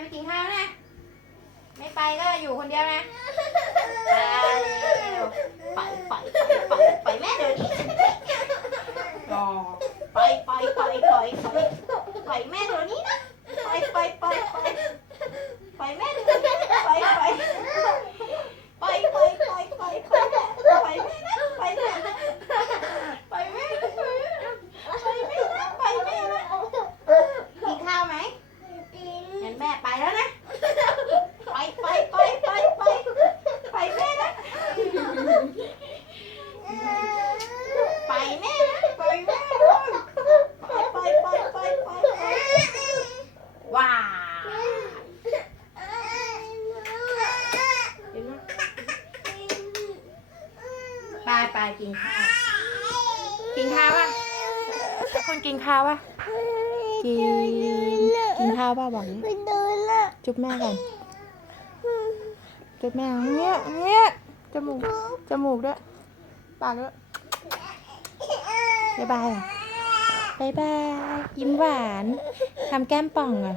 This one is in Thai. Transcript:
ไปกินข้าวนะ ไม่ไปก็อยู่คนเดียวนะ ไปไปไปไปไปแม่เดี๋ยวนี้ไปไปไปไปไปไปแม่เดี๋ยวนี้นะ ไปไปไปไป แม่ไปแล้วนะ ไปไปไปไปไปไปแม่นะ ไปแม่นะไปแม่นะไปไปไปไปไปว้าไปไปกินข้าว กินข้าวป่ะคนกินข้าวป่ะกิน กินข้าวป่ะบอกดิไม่เดินละ จุ๊บแม่กันจุ๊บแม่เงี้ยเงี้ยจมูกจมูกด้วยปากด้วยบายบายบายบายยิ้มหวานทำแก้มป่องอะ